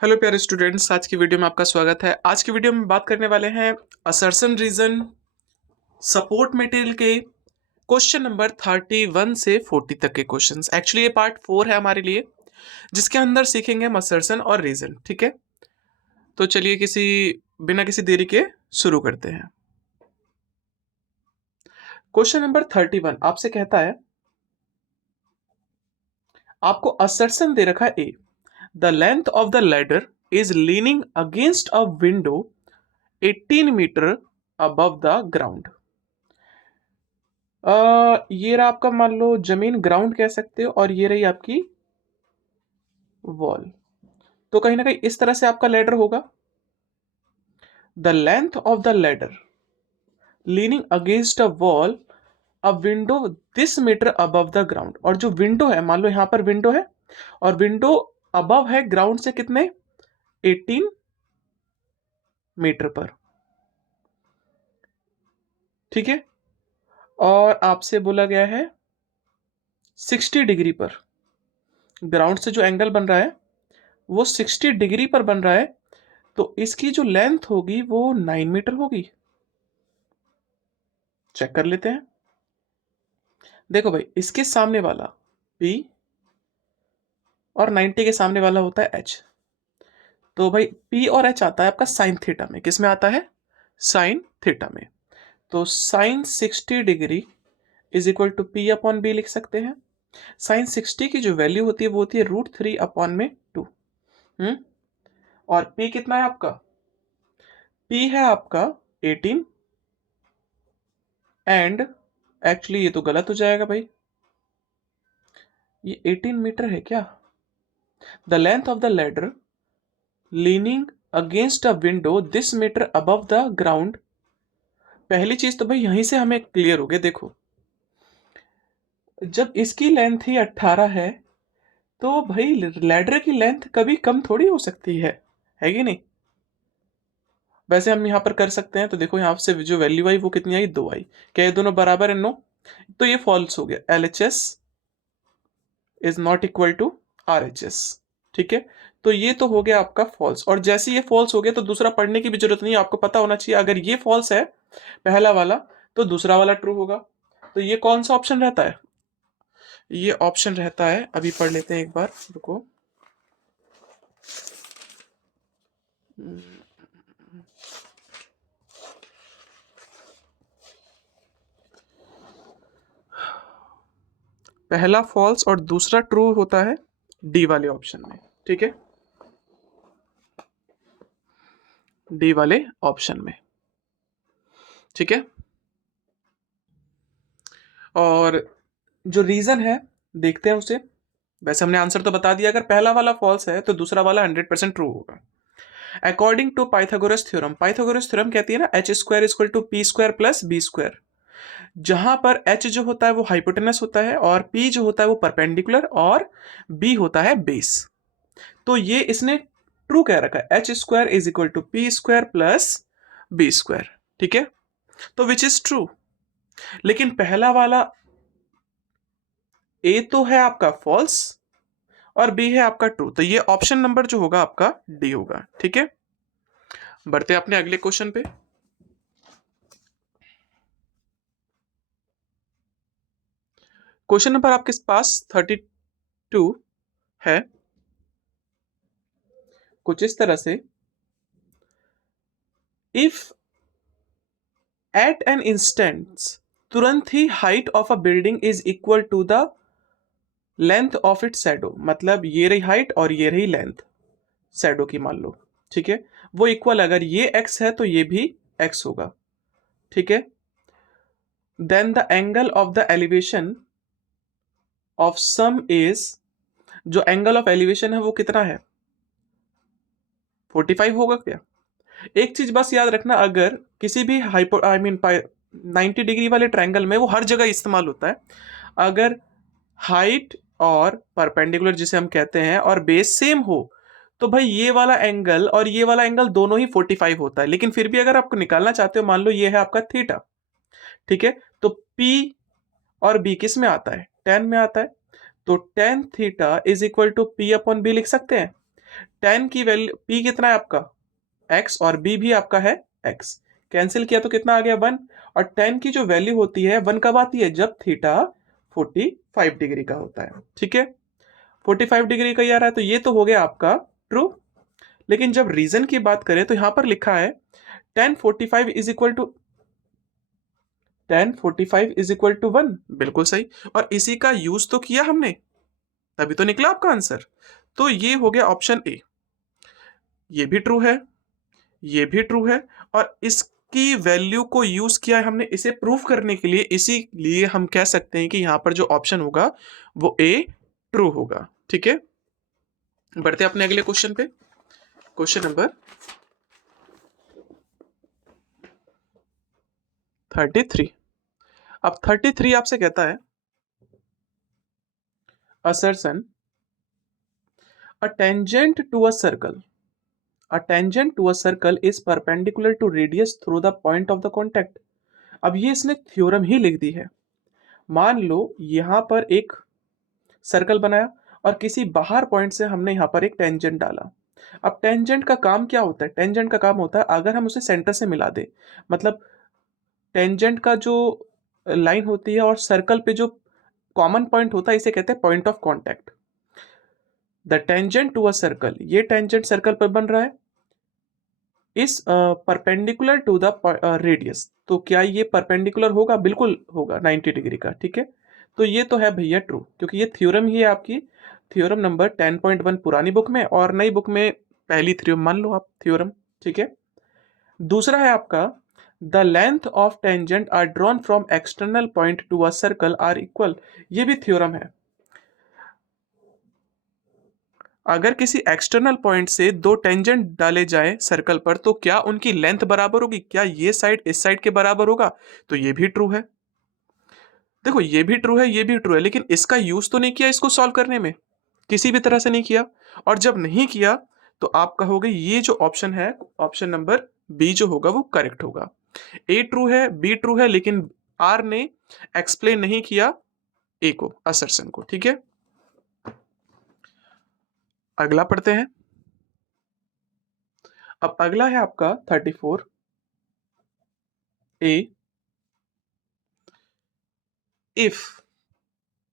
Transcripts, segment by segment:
Hello प्यारे students, आज की वीडियो में आपका स्वागत है। आज की वीडियो में बात करने वाले हैं असर्शन रीजन सपोर्ट मटेरियल के क्वेश्चन नंबर 31 से 40 तक के क्वेश्चंस। एक्चुअली ये पार्ट 4 है हमारे लिए, जिसके अंदर सीखेंगे हम असर्शन और रीजन। ठीक है, तो चलिए बिना किसी देरी के शुरू करते हैं। क्वेश्चन नंबर 31 आपसे कहता है, आपको असर्शन दे रखा है A, the length of the ladder is leaning against a window 18 meter above the ground. ये रहा आपका, मान लो जमीन, ग्राउंड कह सकते हो, और ये रही आपकी वॉल। तो कहीं ना कहीं इस तरह से आपका लेडर होगा। The length of the ladder leaning against a wall a window this metre above the ground. और जो विंडो है, मान लो यहां पर विंडो है और विंडो अबव है ग्राउंड से कितने, 18 मीटर पर। ठीक है, और आपसे बोला गया है 60 डिग्री पर। ग्राउंड से जो एंगल बन रहा है वो 60 डिग्री पर बन रहा है, तो इसकी जो लेंथ होगी वो 9 मीटर होगी। चेक कर लेते हैं। देखो भाई, इसके सामने वाला P और 90 के सामने वाला होता है H। तो भाई P और H आता है आपका साइन थीटा में। किस में आता है? साइन थीटा में। तो sine 60 degree is equal to P upon B लिख सकते हैं। साइन 60 की जो वैल्यू होती है वो होती है √3 अपॉन में 2। और P कितना है आपका? P है आपका 18, एंड एक्चुअली ये तो गलत हो जाएगा भाई, ये 18 मीटर है क्या? The length of the ladder leaning against a window this metre above the ground. पहली चीज तो भाई यहीं से हमें क्लियर हो गया। देखो, जब इसकी लेंथ ही 18 है तो भाई लैडर की लेंथ कभी कम थोड़ी हो सकती है कि नहीं? वैसे हम यहाँ पर कर सकते हैं। तो देखो, यहाँ से जो वैल्यू आई वो कितनी आई, 2 आई। क्या ये दोनों बराबर है? नो। तो ये फॉल्स हो गया। LHS is not equal to RHS। ठीक है, तो ये तो हो गया आपका फॉल्स। और जैसे ये फॉल्स हो गया तो दूसरा पढ़ने की भी जरूरत नहीं है, आपको पता होना चाहिए अगर ये फॉल्स है पहला वाला तो दूसरा वाला ट्रू होगा। तो ये कौन सा ऑप्शन रहता है? ये ऑप्शन रहता है, अभी पढ़ लेते हैं एक बार, रुको। पहला फॉल्स और दूसरा ट्रू होता है डी वाले ऑप्शन में। ठीक है, डी वाले ऑप्शन में। ठीक है, और जो रीजन है देखते हैं उसे। वैसे हमने आंसर तो बता दिया, अगर पहला वाला फॉल्स है तो दूसरा वाला 100% ट्रू होगा। According to Pythagoras theorem, Pythagoras theorem कहती है ना H square equal to P square plus B square. जहां पर एच जो होता है वो हाइपोटेनस होता है, और पी जो होता है वो परपेंडिकुलर, और बी होता है बेस। तो ये इसने ट्रू कह रखा है, H square is equal to P square plus B square. ठीक है, तो विच इज ट्रू। लेकिन पहला वाला ए तो है आपका फॉल्स और बी है आपका ट्रू, तो ये ऑप्शन नंबर जो होगा आपका डी होगा। ठीक है, बढ़ते हैं अपने अगले क्वेश्चन पे। क्वेश्चन नंबर आपके पास 32 है, कुछ इस तरह से। इफ एट एन इंस्टेंट, तुरंत ही height of a building is equal to the length of it shadow. मतलब ये रही हाइट और ये रही लेंथ शैडो की, मान लो। ठीक है, वो इक्वल, अगर ये x है तो ये भी x होगा। ठीक है, then the angle of the elevation of some is, जो एंगल ऑफ एलिवेशन है वो कितना है, 45 होगा क्या? एक चीज बस याद रखना, अगर किसी भी हाइपो आई मीन 90 डिग्री वाले ट्रायंगल में वो हर जगह इस्तेमाल होता है। अगर हाइट और परपेंडिकुलर जिसे हम कहते हैं और बेस सेम हो तो भाई ये वाला एंगल और ये वाला एंगल दोनों ही 45 होता है। लेकिन फिर भी अगर आपको निकालना चाहते हो, मान लो ये है आपका थीटा। ठीक है, तो P और B किस में आता है? tan में आता है। तो tan theta is equal to P upon B लिख सकते हैं। tan की वैल्यू p कितना है आपका x और b भी आपका है x, कैंसिल किया तो कितना आ गया 1। और tan की जो वैल्यू होती है 1 कब आती है, जब थीटा 45 डिग्री का होता है, ठीक है। 45 डिग्री का ही आ रहा है, तो ये तो हो गया आपका ट्रू। लेकिन जब रीजन की बात करें तो यहां पर लिखा है tan 45 is equal to tan 45 is equal to 1, बिल्कुल सही। और इसी का यूज तो किया हमने, तभी तो निकला आपका आंसर। तो ये हो गया ऑप्शन ए, ये भी ट्रू है, ये भी ट्रू है। और इसकी वैल्यू को यूज किया है हमने इसे प्रूफ करने के लिए, इसीलिए हम कह सकते हैं कि यहां पर जो ऑप्शन होगा वो ए ट्रू होगा, ठीक है। बढ़ते अपने अगले क्वेश्चन पे, क्वेश्चन नंबर 33। अब 33 आपसे कहता है assertion a tangent to a circle, a tangent to a circle is perpendicular to radius through the point of the contact। अब ये इसने थ्योरम ही लिख दी है। मान लो यहां पर एक सर्कल बनाया और किसी बाहर पॉइंट से हमने यहां पर एक टेंजेंट डाला। अब टेंजेंट का काम क्या होता है, टेंजेंट का काम होता है अगर हम उसे सेंटर से मिला दे, मतलब टेंजेंट का जो लाइन होती है और सर्कल पे जो कॉमन पॉइंट होता है इसे कहते हैं point of contact. The tangent to a circle, ये टेंजेंट सर्कल पर बन रहा है, इस परपेंडिकुलर टू द रेडियस। तो क्या ये परपेंडिकुलर होगा, बिल्कुल होगा 90 डिग्री का, ठीक है। तो ये तो है भैया ट्रू, क्योंकि ये थ्योरम ही है आपकी, थ्योरम नंबर 10.1 पुरानी बुक में और नई बुक में पहली थ्योरम मान लो आप थ्योरम, ठीक है। दूसरा है आपका the length of tangent are drawn from external point to a circle are equal, ये भी थ्योरम है। अगर किसी एक्सटर्नल पॉइंट से दो टेंजेंट डाले जाए सर्कल पर तो क्या उनकी लेंथ बराबर होगी, क्या ये साइड इस साइड के बराबर होगा, तो ये भी ट्रू है। देखो ये भी ट्रू है, ये भी ट्रू है, लेकिन इसका यूज तो नहीं किया इसको सॉल्व करने में, किसी भी तरह से नहीं किया। और जब नहीं किया तो आप कहोगे ये जो ऑप्शन है, ऑप्शन नंबर बी जो होगा वो करेक्ट होगा। ए ट्रू है, बी ट्रू है, लेकिन आर ने एक्सप्लेन नहीं किया ए को, असर्शन को, ठीक है। अगला पढ़ते हैं। अब अगला है आपका 34 ए, if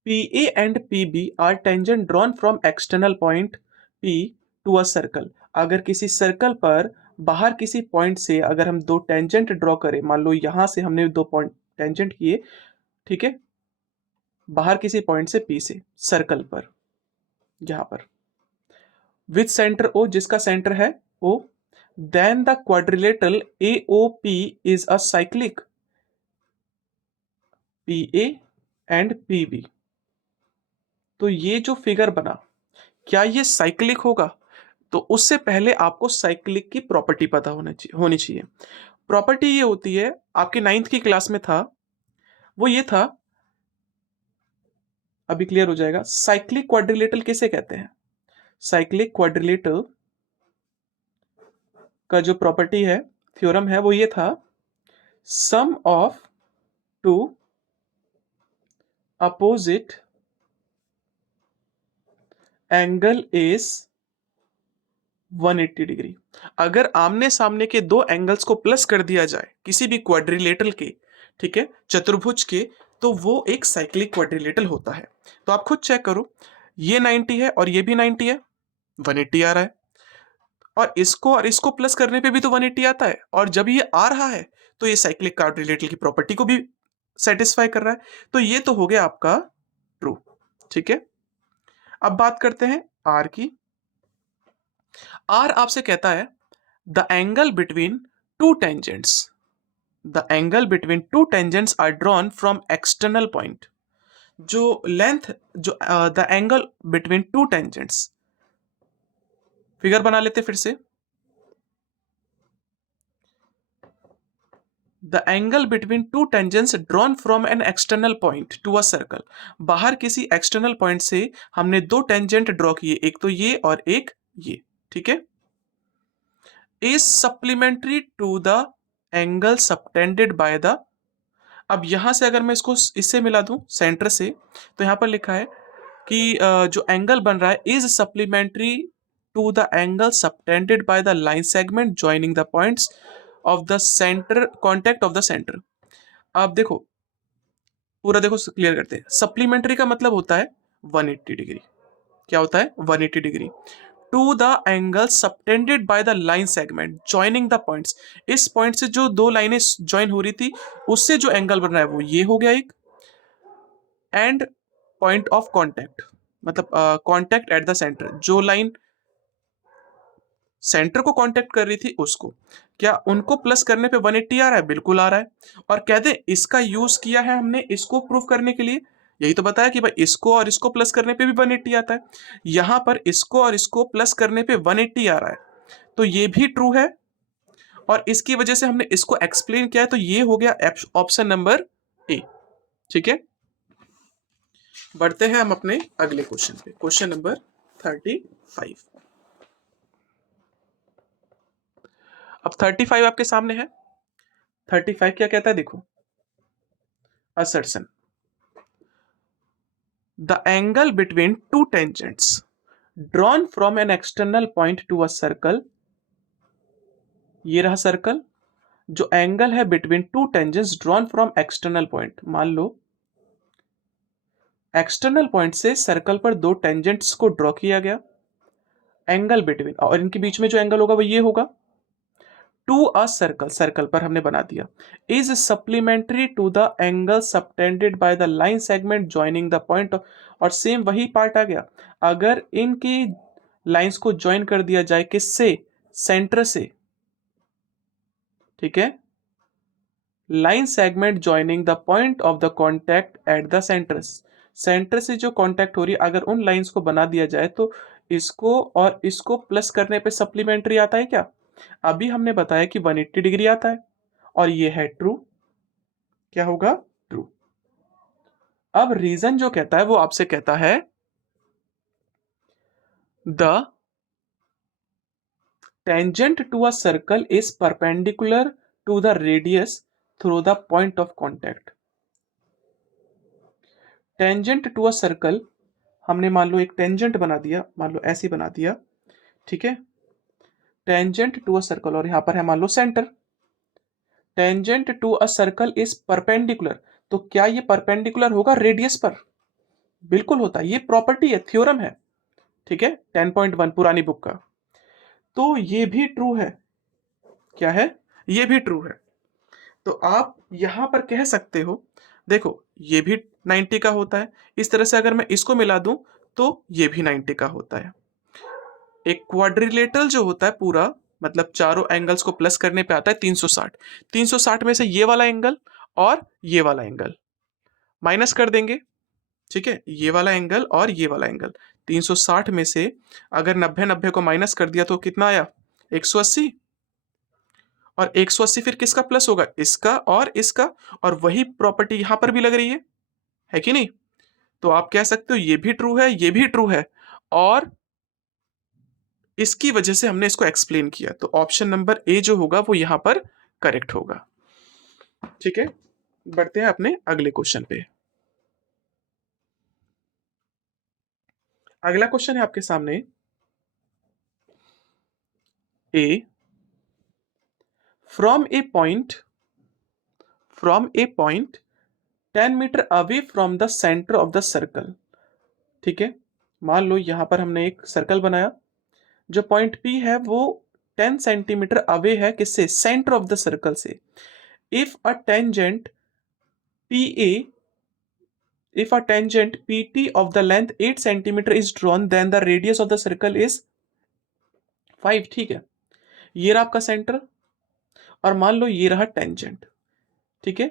PA and PB are tangent drawn from external point P to a circle, अगर किसी सर्कल पर बाहर किसी पॉइंट से अगर हम दो टेंजेंट ड्रॉ करें, मान लो यहां से हमने दो पॉइंट टेंजेंट किए, ठीक है, बाहर किसी पॉइंट से P से सर्कल पर, यहां पर विथ सेंटर O, जिसका सेंटर है O, then the quadrilateral AOP is a cyclic PA and PB। तो ये जो फिगर बना क्या ये साइक्लिक होगा, तो उससे पहले आपको साइक्लिक की प्रॉपर्टी पता होनी चाहिए। प्रॉपर्टी ये होती है, आपके 9th की क्लास में था, वो ये था, अभी क्लियर हो जाएगा। साइक्लिक क्वाड्रिलेटरल किसे कहते हैं, साइक्लिक क्वाड्रिलेटरल का जो प्रॉपर्टी है, थ्योरम है, वो ये था, sum of two opposite angle is 180 degree. अगर आमने सामने के दो एंगल्स को प्लस कर दिया जाए किसी भी क्वाड्रिलेटरल के, ठीक है, चतुर्भुज के, तो वो एक साइक्लिक क्वाड्रिलेटरल होता है। तो आप खुद चेक करो, ये 90 है और ये भी 90 है, 180 आ रहा है। और इसको प्लस करने पे भी तो 180 आता है, और जब ये आ रहा है तो ये साइक्लिक क्वाड्रिलेटरल की प्रॉपर्टी को भी सेटिस्फाई कर रहा है। तो ये तो हो गया आपका ट्रू, ठीक है। अब बात करते हैं आर की। आर आपसे कहता है the angle between two tangents, the angle between two tangents are drawn from external point. जो लेंथ, जो the angle between two tangents, figure बना लेते फिर से। The angle between two tangents drawn from an external point to a circle, बाहर किसी external point से हमने दो टेंजेंट ड्रॉ किए, एक तो ये और एक ये, ठीक है, is supplementary to the angle subtended by the. अब यहां से अगर मैं इसको इससे मिला दूं सेंटर से, तो यहां पर लिखा है कि जो एंगल बन रहा है is supplementary to the angle subtended by the line segment joining the points of the center contact of the center। अब देखो पूरा देखो क्लियर करते हैं। सप्लीमेंट्री का मतलब होता है 180 डिग्री। क्या होता है? 180 degree. To the angle subtended by the line segment joining the points, इस पॉइंट से जो दो लाइनें ज्वाइन हो रही थी उससे जो एंगल बन रहा है वो ये हो गया एक। एंड पॉइंट ऑफ कांटेक्ट मतलब कांटेक्ट एट द सेंटर, जो लाइन सेंटर को कांटेक्ट कर रही थी उसको, क्या उनको प्लस करने पे 180 आ रहा है? बिल्कुल आ रहा है। और कहते हैं इसका यूज किया है हमने इसको प्रूफ करने के लिए, यही तो बताया कि भाई इसको और इसको प्लस करने पे भी 180 आता है। यहां पर इसको और इसको प्लस करने पे 180 आ रहा है, तो ये भी ट्रू है और इसकी वजह से हमने इसको एक्सप्लेन किया है, तो ये हो गया ऑप्शन नंबर ए। ठीक है, बढ़ते हैं हम अपने अगले क्वेश्चन पे, क्वेश्चन नंबर 35। अब 35 आपके सामने है। 35 क्या कहता है देखो, assertion the angle between two tangents drawn from an external point to a circle, ये रहा सर्कल, जो एंगल है between two tangents drawn from external point, मान लो एक्सटर्नल पॉइंट से सर्कल पर दो टेंजेंट्स को ड्रॉ किया गया, एंगल बिटवीन, और इनके बीच में जो एंगल होगा वो ये होगा, टू अ सर्कल, सर्कल पर हमने बना दिया, is supplementary to the angle subtended by the line segment joining the point, और सेम वही पार्ट आ गया। अगर इनकी लाइंस को ज्वाइन कर दिया जाए किससे? सेंटर से। ठीक है, line segment joining the point of the contact at the centre, centre से जो कॉन्टैक्ट हो रही है अगर उन लाइंस को बना दिया जाए तो इसको और इसको प्लस करने पे सप्लीमेंट्री आता है क्या? अभी हमने बताया कि 180 डिग्री आता है और ये है ट्रू। क्या होगा? ट्रू। अब रीजन जो कहता है वो आपसे कहता है the tangent to a circle is perpendicular to the radius through the point of contact. Tangent to a circle, हमने मान लो एक टेंजेंट बना दिया, मान लो ऐसे बना दिया। ठीक है, टेंजेंट टू अ सर्कल और यहां पर है मान लो center. Tangent to a circle is perpendicular, तो क्या ये परपेंडिकुलर होगा रेडियस पर? बिल्कुल होता है, ये प्रॉपर्टी है, थ्योरम है। ठीक है, 10.1 पुरानी बुक का, तो ये भी ट्रू है। क्या है? ये भी ट्रू है। तो आप यहां पर कह सकते हो देखो ये भी 90 का होता है, इस तरह से अगर मैं इसको मिला दूं तो ये भी 90 का होता है। एक क्वाड्रिलेटरल जो होता है पूरा, मतलब चारों एंगल्स को प्लस करने पे आता है 360। 360 में से ये वाला एंगल और ये वाला एंगल माइनस कर देंगे। ठीक है, ये वाला एंगल और ये वाला एंगल 360 में से अगर 90 90 को माइनस कर दिया तो कितना आया? 180। और 180 फिर किसका प्लस होगा? इसका और इसका, और वही प्रॉपर्टी यहां पर भी लग रही है कि नहीं? तो आप कह सकते हो ये भी ट्रू है, ये भी ट्रू है, और इसकी वजह से हमने इसको एक्सप्लेन किया, तो ऑप्शन नंबर ए जो होगा वो यहां पर करेक्ट होगा। ठीक है, बढ़ते हैं अपने अगले क्वेश्चन पे। अगला क्वेश्चन है आपके सामने, A from a point, from a point 10 meter away from the center of the circle. ठीक है, मान लो यहां पर हमने एक सर्कल बनाया, जो पॉइंट पी है वो 10 सेंटीमीटर अवे है किससे? सेंटर ऑफ द सर्कल से। If a tangent P A, if a tangent pt of the length 8 centimeter is drawn then the radius of the circle is 5। ठीक है, ये रहा आपका सेंटर और मान लो ये रहा टेंजेंट। ठीक है,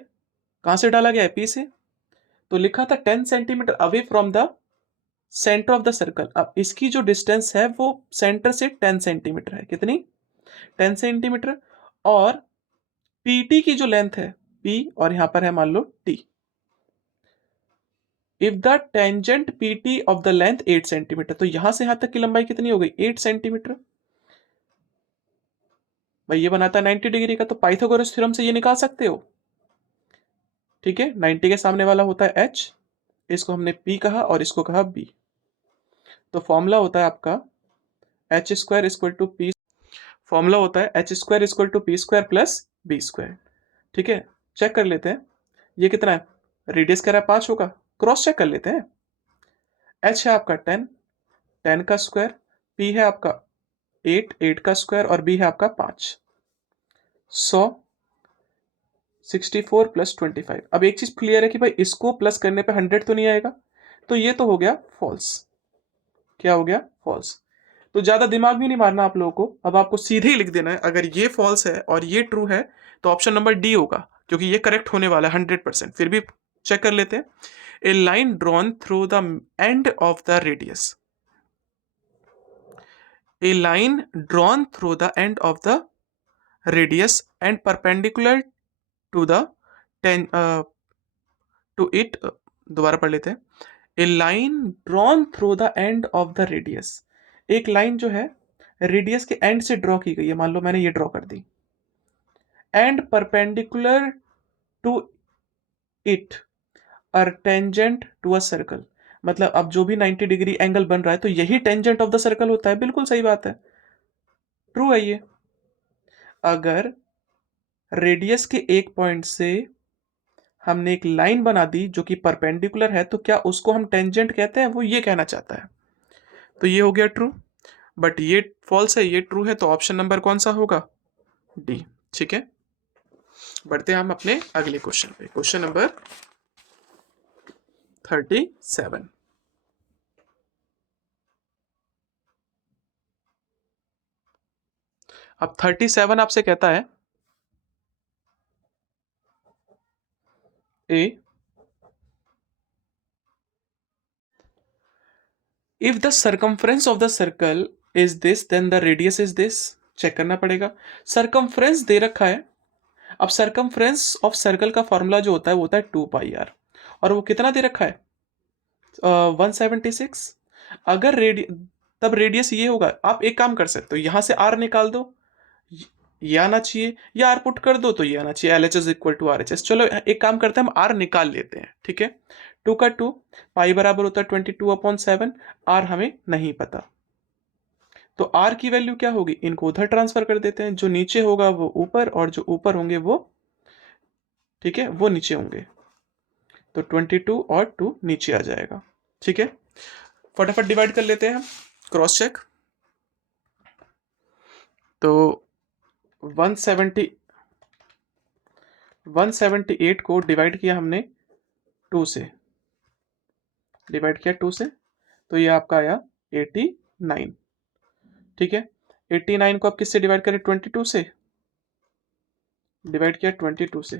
कहां से डाला गया है? पी से, तो लिखा था 10 centimetre away from the center of the circle. अब इसकी जो डिस्टेंस है वो सेंटर से 10 सेंटीमीटर है। कितनी? 10 सेंटीमीटर। और पीटी की जो लेंथ है पी, और यहां पर है मान लो T. If the tangent PT of the length 8 centimeter, तो यहां से यहां तक की लंबाई कितनी हो गई? 8 सेंटीमीटर। भाई ये बनाता है 90 डिग्री का, तो पाइथागोरस थ्योरम से ये निकाल सकते हो। ठीक है, 90 के सामने वाला होता है h, इसको हमने p कहा और इसको कहा b, तो फॉर्मूला होता है आपका H square equal to P, formula होता है H square equal to P square plus B square. ठीक है, चेक कर लेते हैं ये कितना है, रेडियस कह रहा है 5 होगा, क्रॉस चेक कर लेते हैं। एच है आपका 10, 10 का स्क्वायर, पी है आपका 8, 8 का स्क्वायर, और बी है आपका 5, 100, 64 प्लस 25। अब एक चीज क्लियर है कि भाई इसको प्लस करने पे 100 तो नहीं आएगा, तो ये तो हो गया फॉल्स। क्या हो गया? फॉल्स। तो ज्यादा दिमाग भी नहीं मारना आप लोगों को, अब आपको सीधे ही लिख देना है, अगर ये फॉल्स है और ये ट्रू है तो ऑप्शन नंबर डी होगा, क्योंकि ये करेक्ट होने वाला है 100%। फिर भी चेक कर लेते हैं। A line drawn through the end of the radius, a line drawn through the end of the radius and perpendicular to the to it, दोबारा पढ़ लेते हैं। a line drawn through the end of the radius, एक line जो है radius के and से draw की गई है, मान लो मैंने ये ड्रॉ कर दी, एंड परपेंडिकुलर टू इट और टेंजेंट टू अ सर्कल, मतलब अब जो भी 90 डिग्री एंगल बन रहा है तो यही टेंजेंट ऑफ द सर्कल होता है। बिल्कुल सही बात है, ट्रू है ये। अगर रेडियस के एक पॉइंट से हमने एक लाइन बना दी जो कि परपेंडिकुलर है, तो क्या उसको हम टेंजेंट कहते हैं? वो ये कहना चाहता है। तो ये हो गया ट्रू, बट ये फॉल्स है, ये ट्रू है, तो ऑप्शन नंबर कौन सा होगा? डी। ठीक है, बढ़ते हैं हम अपने अगले क्वेश्चन पे, क्वेश्चन नंबर 37। अब 37 आपसे कहता है A, if the circumference of the circle is this then the radius is this. Check करना पड़ेगा, सर्कमफ्रेंस दे रखा है। अब सर्कमफ्रेंस ऑफ सर्कल का फॉर्मूला जो होता है वो होता है 2πr, और वो कितना दे रखा है? 176। अगर तब रेडियस ये होगा, आप एक काम कर सकते हो, यहां से आर निकाल दो, ये आना चाहिए, या आर पुट कर दो तो ये आना चाहिए, L H S equal to R H S. चलो एक काम करते हैं, हम आर निकाल लेते हैं। ठीक है, 2 का 2, पाई बराबर होता है 22/7, आर हमें नहीं पता, तो आर की वैल्यू क्या होगी? इनको उधर ट्रांसफर कर देते हैं, जो नीचे होगा वो ऊपर, और जो ऊपर होंगे वो, ठीक है, वो नीचे होंगे, तो 22 और 2 नीचे आ जाएगा। ठीक है, फटाफट डिवाइड कर लेते हैं हम, क्रॉस चेक। तो 178 को डिवाइड किया हमने 2 से, डिवाइड किया 2 से, तो ये आपका आया 89। ठीक है, 89 को आप किससे डिवाइड करें? 22 से, डिवाइड किया 22 से,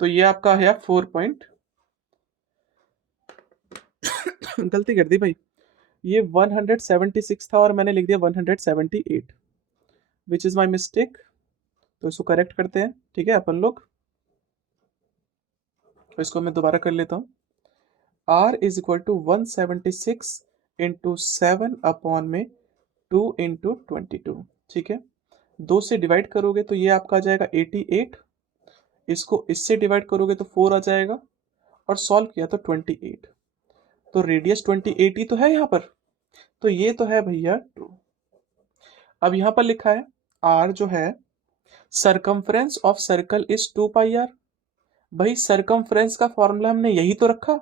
तो ये आपका आया 4 गलती कर दी भाई, ये 176 था और मैंने लिख दिया 178, विच इज माई मिस्टेक। तो इसको करेक्ट करते हैं। ठीक है, अपन लोग, तो इसको मैं दोबारा कर लेता हूँ। r is equal to 176 into 7 upon में 2 इंटू 22। ठीक है, 2 से डिवाइड करोगे तो ये आपका आ जाएगा 88, इसको इससे डिवाइड करोगे तो 4 आ जाएगा, और सॉल्व किया तो 28, तो रेडियस 28 ही तो है यहाँ पर, तो ये तो है भैया ट्रू। अब यहाँ पर लिखा है r जो है circumference of circle is 2πr। भाई सरकमफ्रेंस का फॉर्मूला हमने यही तो रखा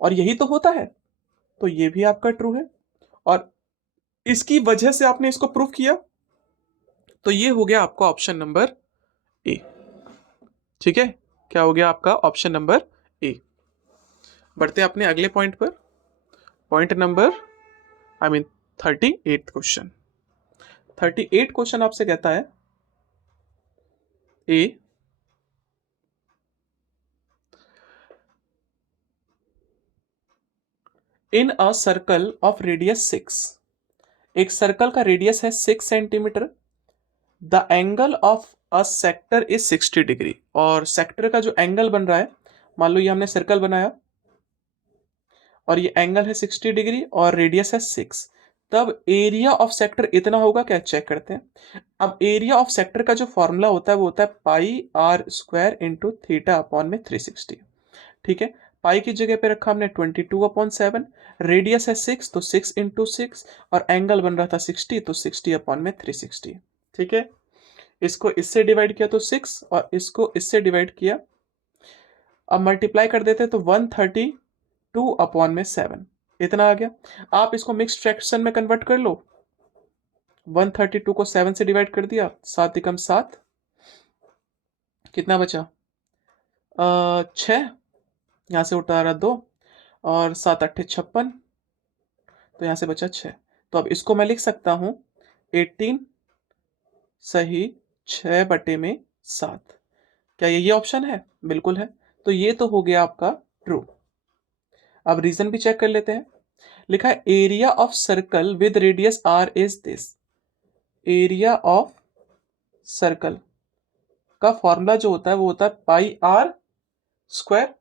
और यही तो होता है, तो ये भी आपका ट्रू है, और इसकी वजह से आपने इसको प्रूफ किया, तो ये हो गया आपका ऑप्शन नंबर ए। ठीक है, क्या हो गया आपका? Option number A. बढ़ते हैं अपने अगले पॉइंट पर, पॉइंट नंबर 38 क्वेश्चन। 38 क्वेश्चन आपसे कहता है ए, इन अ सर्कल ऑफ रेडियस 6, एक सर्कल का रेडियस है 6 centimetre, the angle of a sector is 60 degree, और सेक्टर का जो एंगल बन रहा है, मान लो ये हमने सर्कल बनाया और ये एंगल है 60 डिग्री और रेडियस है 6, तब एरिया ऑफ सेक्टर इतना होगा क्या? चेक करते हैं। अब एरिया ऑफ सेक्टर का जो फॉर्मूला होता है वो होता है पाई r square into theta upon में 360। ठीक है, पाई की जगह पे रखा हमने 22/7, रेडियस है 6 तो 6 इंटू 6, और एंगल बन रहा था 60 तो 60/360। ठीक है, इसको इससे डिवाइड किया तो 6 और इसको इससे डिवाइड किया, अब मल्टीप्लाई कर देते तो 132/7 इतना आ गया। आप इसको मिक्स्ड फ्रैक्शन में कन्वर्ट कर लो, 132 को 7 से डिवाइड कर दिया, 7 एकम 7, कितना बचा 6, यहाँ से उतारा 2, और 7 8 56, तो यहाँ से बचा 6। तो अब इसको मैं लिख सकता हूँ 18 सही 6/7। क्या ये ऑप्शन है? बिल्कुल है। तो ये तो हो गया आपका ट्रू। अब रीजन भी चेक कर लेते हैं। लिखा है area of circle with radius R is this. Area of circle का फॉर्मूला जो होता है वो होता है पाई आर स्क्वायर।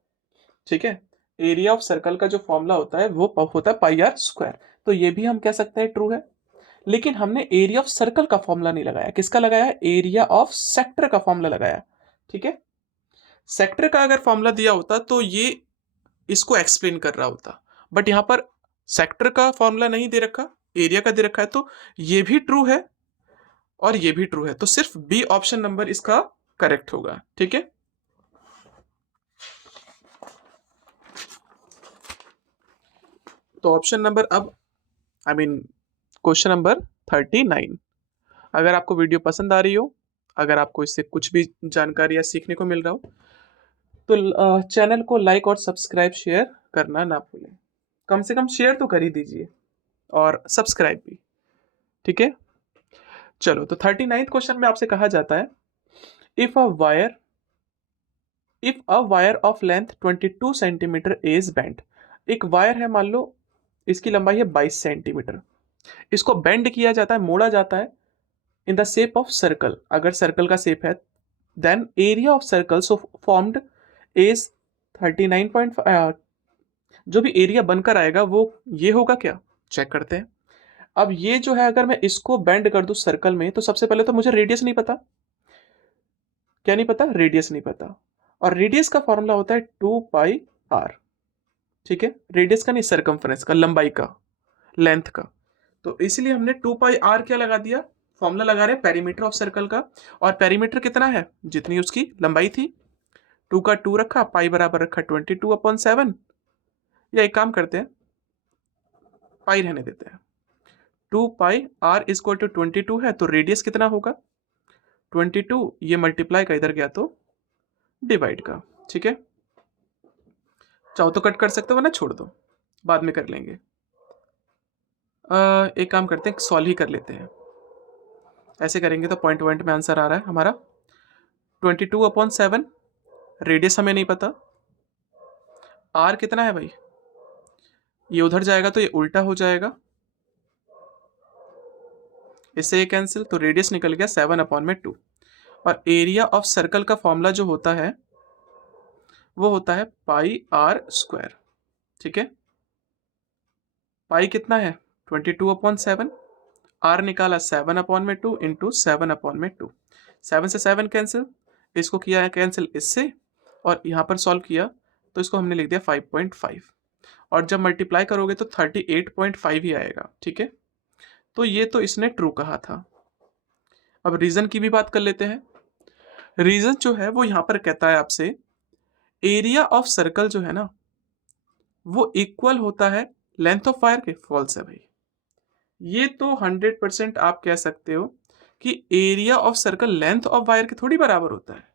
ठीक है, एरिया ऑफ सर्कल का जो फॉर्मूला होता है वो होता है पाई आर स्क्वायर। तो ये भी हम कह सकते हैं ट्रू है। लेकिन हमने एरिया ऑफ सर्कल का फॉर्मूला नहीं लगाया, किसका लगाया है? एरिया ऑफ सेक्टर का फॉर्मूला लगाया। ठीक है, सेक्टर का अगर फॉर्मूला दिया होता तो ये इसको एक्सप्लेन कर रहा होता, बट यहां पर सेक्टर का फॉर्मूला नहीं दे रखा, एरिया का दे रखा है, तो ये भी ट्रू है और ये भी ट्रू है। तो सिर्फ बी ऑप्शन नंबर इसका करेक्ट होगा। ठीक है, तो ऑप्शन नंबर अब क्वेश्चन नंबर 39। अगर आपको वीडियो पसंद आ रही हो, अगर आपको इससे कुछ भी जानकारी या सीखने को मिल रहा हो, तो चैनल को लाइक और सब्सक्राइब शेयर करना ना भूलें। कम से कम शेयर तो कर ही दीजिए और सब्सक्राइब भी। ठीक है, चलो तो 39th क्वेश्चन में आपसे कहा जाता है if a wire of length 22 centimetre is bend. एक वायर है, मान लो इसकी लंबाई है 22 सेंटीमीटर, इसको बेंड किया जाता है, मोड़ा जाता है in the shape of circle. अगर सर्कल का शेप है, then area of circle so formed is 39. जो भी एरिया बनकर आएगा वो ये होगा क्या, चेक करते हैं। अब ये जो है, अगर मैं इसको बेंड कर दूं सर्कल में, तो सबसे पहले तो मुझे रेडियस नहीं पता। क्या नहीं पता? रेडियस नहीं पता। और रेडियस का फॉर्मूला होता है 2πr। ठीक है, रेडियस का नहीं, सरकमफ्रेंस का, लंबाई का, लेंथ का। तो इसलिए हमने 2πr क्या लगा दिया, फॉर्मूला लगा रहे पेरीमीटर ऑफ सर्कल का। और पेरीमीटर कितना है? जितनी उसकी लंबाई थी, 2 का 2 रखा, पाई बराबर रखा 22/7। या एक काम करते हैं, पाई रहने देते हैं। 2πr इक्वल टू 22 है, तो रेडियस कितना होगा 22, ये मल्टीप्लाई का इधर गया तो डिवाइड का। ठीक है, चाहो तो कट कर सकते हो, वरना छोड़ दो, बाद में कर लेंगे। एक काम करते हैं, सॉल्व ही कर लेते हैं। ऐसे करेंगे तो पॉइंट पॉइंट में आंसर आ रहा है हमारा 22/7। रेडियस हमें नहीं पता, आर कितना है भाई, ये उधर जाएगा तो ये उल्टा हो जाएगा, इससे ये कैंसिल, तो रेडियस निकल गया 7/2। और एरिया ऑफ सर्कल का फॉर्मूला जो होता है वो होता है पाई आर स्क्वायर। ठीक है, पाई कितना है 22/7, आर निकाला 7/2 इंटू 7/2। 7 से 7 कैंसिल, इसको किया है कैंसिल इससे, और यहाँ पर सॉल्व किया तो इसको हमने लिख दिया 5.5, और जब मल्टीप्लाई करोगे तो 38.5 ही आएगा। ठीक है, तो ये तो इसने ट्रू कहा था। अब रीजन की भी बात कर लेते हैं। रीजन जो है वो यहाँ पर कहता है आपसे एरिया ऑफ सर्कल जो है ना वो इक्वल होता है लेंथ ऑफ वायर के। फॉल्स है भाई, ये तो 100% आप कह सकते हो कि area of circle length of wire के थोड़ी बराबर होता है।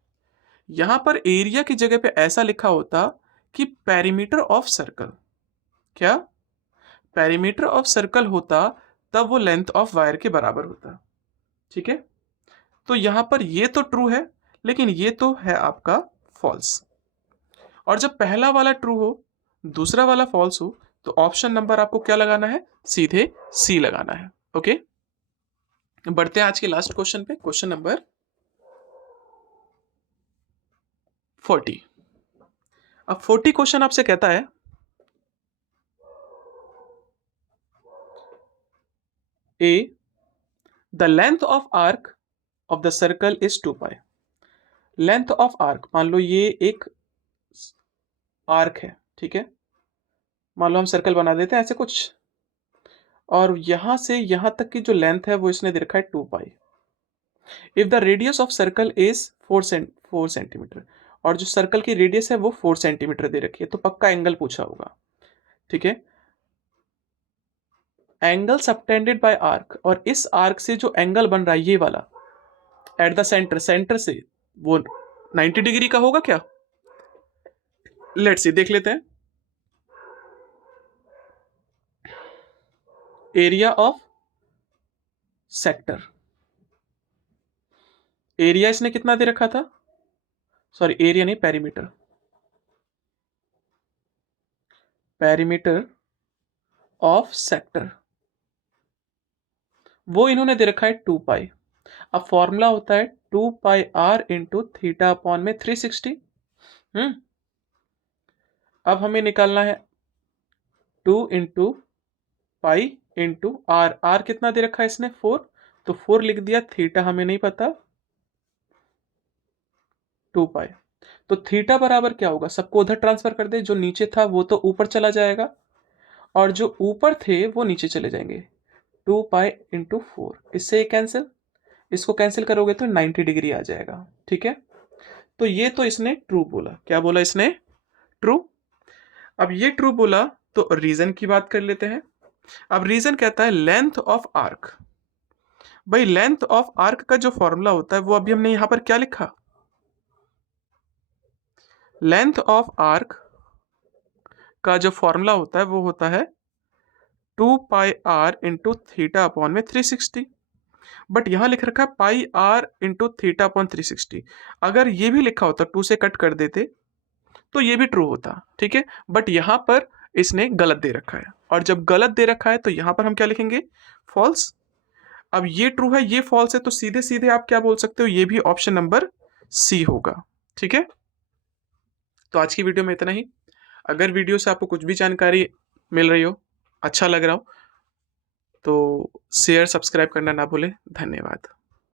यहां पर एरिया की जगह पे ऐसा लिखा होता कि पेरीमीटर ऑफ सर्कल, क्या पेरीमीटर ऑफ सर्कल होता, तब वो लेंथ ऑफ वायर के बराबर होता। ठीक है, तो यहां पर ये तो ट्रू है, लेकिन ये तो है आपका फॉल्स। और जब पहला वाला ट्रू हो, दूसरा वाला फॉल्स हो, तो ऑप्शन नंबर आपको क्या लगाना है, सीधे सी लगाना है। ओके, बढ़ते हैं आज के लास्ट क्वेश्चन पे, क्वेश्चन नंबर 40। अब 40 क्वेश्चन आपसे कहता है A the length of arc of the circle is 2π। Length of arc, मान लो ये एक आर्क है, ठीक है, मान लो हम सर्कल बना देते हैं ऐसे कुछ, और यहां से यहां तक की जो लेंथ है वो इसने दे रखा है 2 pi. If the radius of circle is 4 centimeter, और जो सर्कल की रेडियस है वो 4 सेंटीमीटर दे रखी है, तो पक्का एंगल पूछा होगा। ठीक है, एंगल सबटेंडेड बाय आर्क, और इस आर्क से जो एंगल बन रहा है ये वाला एट द सेंटर, सेंटर से वो 90 डिग्री का होगा क्या? लेट्स सी, देख लेते हैं। एरिया ऑफ सेक्टर, एरिया इसने कितना दे रखा था, सॉरी एरिया नहीं, पेरीमीटर, पेरीमीटर ऑफ सेक्टर, वो इन्होंने दे रखा है 2 पाई। अब फॉर्मूला होता है 2 pi r into theta upon में 360। अब हमें निकालना है 2 into pi into R, R कितना दे रखा है इसने 4, तो 4 लिख दिया, थीटा हमें नहीं पता, 2 पाई। तो थीटा बराबर क्या होगा, सबको उधर ट्रांसफर कर दे, जो नीचे था वो तो ऊपर चला जाएगा और जो ऊपर थे वो नीचे चले जाएंगे। 2 पाई इंटू 4, इससे ये कैंसिल, इसको कैंसिल करोगे तो 90 डिग्री आ जाएगा। ठीक है, तो ये तो इसने ट्रू बोला, क्या बोला इसने, ट्रू। अब ये ट्रू बोला तो रीजन की बात कर लेते हैं। अब रीजन कहता है लेंथ ऑफ आर्क। भाई लेंथ ऑफ आर्क का जो फॉर्मूला होता है वो अभी हमने यहां पर क्या लिखा, लेंथ ऑफ आर्क का जो फॉर्मूला होता है वो होता है 2 pi r into theta upon में 360। बट यहां लिख रखा है पाई r इंटू थीटा अपॉन 360। अगर ये भी लिखा होता, 2 से कट कर देते तो ये भी ट्रू होता। ठीक है, बट यहां पर इसने गलत दे रखा है, और जब गलत दे रखा है तो यहां पर हम क्या लिखेंगे, फॉल्स। अब ये ट्रू है ये फॉल्स है, तो सीधे सीधे आप क्या बोल सकते हो, ये भी ऑप्शन नंबर सी होगा। ठीक है, तो आज की वीडियो में इतना ही। अगर वीडियो से आपको कुछ भी जानकारी मिल रही हो, अच्छा लग रहा हो, तो शेयर सब्सक्राइब करना ना भूलें। धन्यवाद।